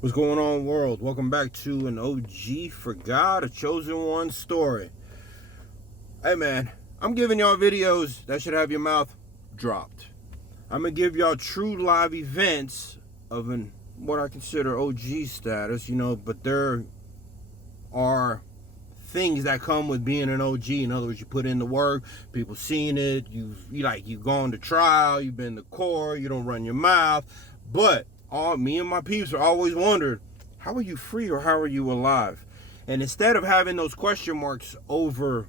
What's going on, world? Welcome back to an OG for God, a chosen one story. Hey man, I'm giving y'all videos that should have your mouth dropped. I'm gonna give y'all true live events of what I consider OG status, but there are things that come with being an OG. In other words, you put in the work, people seeing it, you've gone to trial, you've been to court, you don't run your mouth, but me and my peeps are always wondered, how are you free or how are you alive? And instead of having those question marks over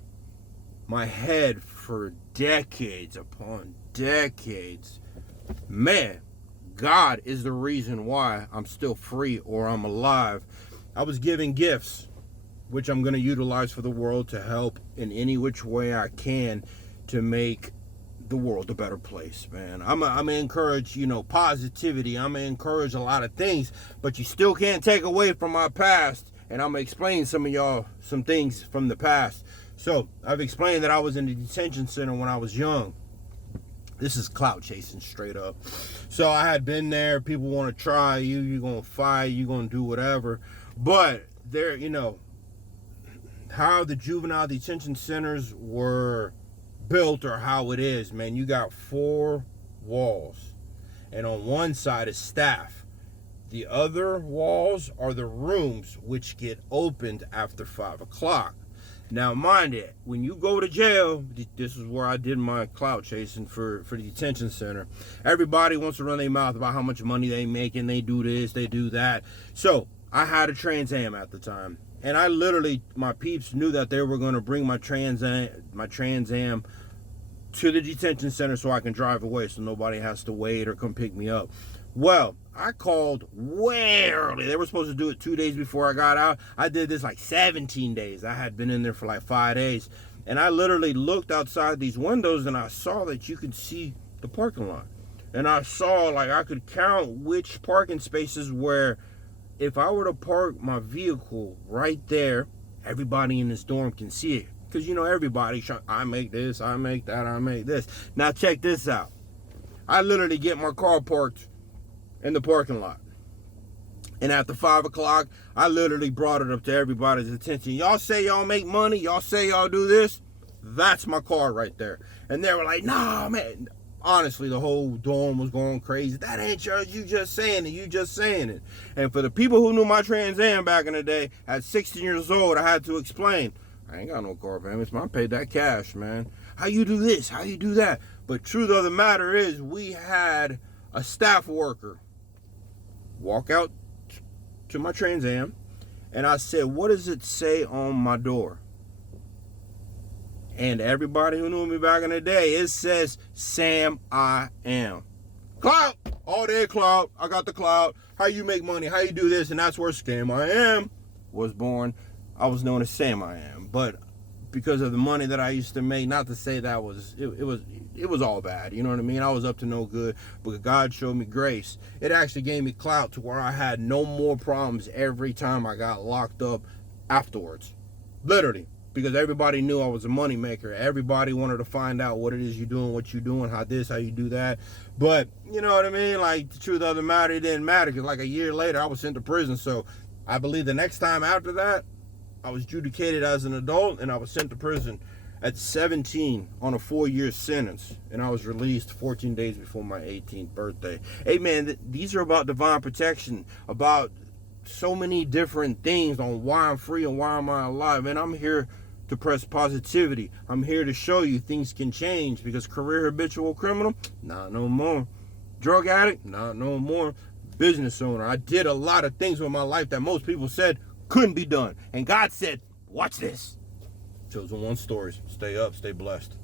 my head for decades upon decades, man, God is the reason why I'm still free or I'm alive. I was given gifts, which I'm going to utilize for the world to help in any which way I can to make the world a better place, man. I'm going to encourage, positivity. I'm going to encourage a lot of things, but you still can't take away from my past. And I'm going to explain some of y'all some things from the past. So I've explained that I was in the detention center when I was young. This is clout chasing straight up. So I had been there. People want to try you. You're going to fight. You're going to do whatever. But there, how the juvenile detention centers were built or how it is, man, you got 4 walls, and on one side is staff. The other walls are the rooms, which get opened after 5 o'clock. Now mind it, when you go to jail, this is where I did my clout chasing for the detention center. Everybody wants to run their mouth about how much money they make and they do this, they do that. So I had a Trans Am at the time, and I literally, my peeps knew that they were going to bring my Trans Am to the detention center so I can drive away so nobody has to wait or come pick me up. Well, I called way early. They were supposed to do it 2 days before I got out. I did this like 17 days. I had been in there for like 5 days. And I literally looked outside these windows and I saw that you could see the parking lot. And I saw, I could count which parking spaces where if I were to park my vehicle right there, everybody in this dorm can see it. Because, everybody, I make this, I make that, I make this. Now, check this out. I literally get my car parked in the parking lot. And after 5 o'clock, I literally brought it up to everybody's attention. Y'all say y'all make money. Y'all say y'all do this. That's my car right there. And they were like, nah, man. Honestly, the whole dorm was going crazy. That ain't yours. You just saying it. You just saying it. And for the people who knew my Trans Am back in the day, at 16 years old, I had to explain. I ain't got no car payments, man. I paid that cash, man. How you do this? How you do that? But truth of the matter is, we had a staff worker walk out to my Trans Am, and I said, what does it say on my door? And everybody who knew me back in the day, it says, Sam, I am. Clout! All day clout. I got the clout. How you make money? How you do this? And that's where Scam I Am was born. I was known as Sam I Am, but because of the money that I used to make, not to say that it was all bad, you know what I mean? I was up to no good, but God showed me grace. It actually gave me clout to where I had no more problems every time I got locked up afterwards. Literally, because everybody knew I was a money maker. Everybody wanted to find out what it is you're doing, what you're doing, how you do that. But, you know what I mean? The truth of the matter, it didn't matter, because a year later, I was sent to prison. So I believe the next time after that, I was adjudicated as an adult, and I was sent to prison at 17 on a 4-year sentence, and I was released 14 days before my 18th birthday. Hey man, these are about divine protection, about so many different things on why I'm free and why am I alive. And I'm here to press positivity. I'm here to show you things can change, because career habitual criminal, not no more. Drug addict, not no more. Business owner, I did a lot of things with my life that most people said couldn't be done. And God said, watch this. Chosen One Stories. Stay up, stay blessed.